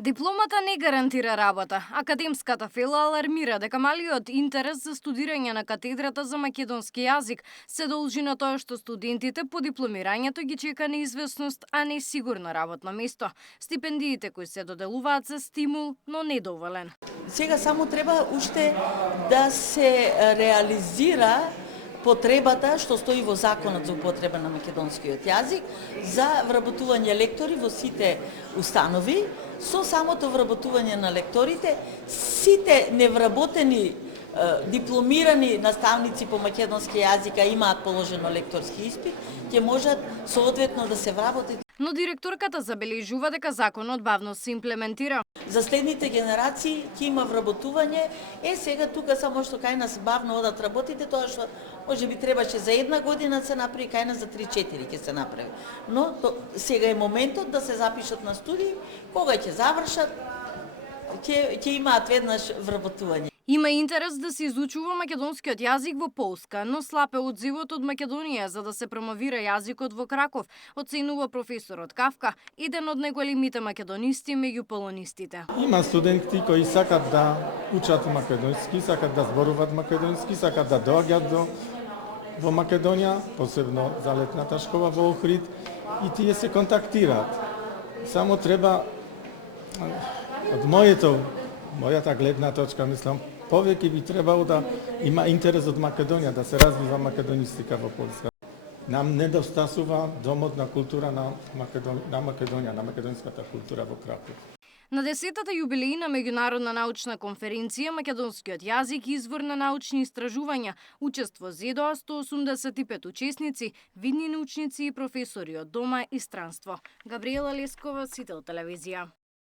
Дипломата не гарантира работа. Академската фела алармира дека малиот интерес за студирање на катедрата за македонски јазик се должи на тоа што студентите по дипломирањето ги чека неизвестност, а не сигурно работно место. Стипендиите кои се доделуваат се стимул, но недоволен. Сега само треба уште да се реализира потребата што стои во Законот за употреба на македонскиот јазик за вработување лектори во сите установи. Со самото вработување на лекторите, сите невработени дипломирани наставници по македонски јазик имаат положено лекторски испит, ќе можат соодветно да се вработат. Но директорката забележува дека законот бавно се имплементира. За следните генерации ќе има вработување. Сега тука само што кај нас бавно одат работите, тоа што можеби требаше за една година се направи, кај нас за 3-4 ќе се направи. Но сега е моментот да се запишат на студии, кога ќе завршат, ќе имаат веднаш вработување. Има интерес да се изучува македонскиот јазик во Полска, но слаб е одзивот од Македонија за да се промовира јазикот во Краков, оценува професорот Кавка, еден од најголемите македонисти меѓу полонистите. Има студенти кои сакат да учат македонски, сакат да зборуваат македонски, сакат да доаѓаат во Македонија, посебно за летната школа во Охрид, и тие се контактираат. Само треба од мојата гледна точка, мислам, повеќе би требало да има интерес од Македонија, да се развива македонистика во Полска. Нам недостасува домот на култура на Македонија, на македонската култура во Краков. На 10-та јубилејна меѓународна научна конференција Македонскиот јазик извор на научни истражувања учество зедоа 185 учесници, видни научници и професори од дома и странство. Габриела Лескова, Сител телевизија.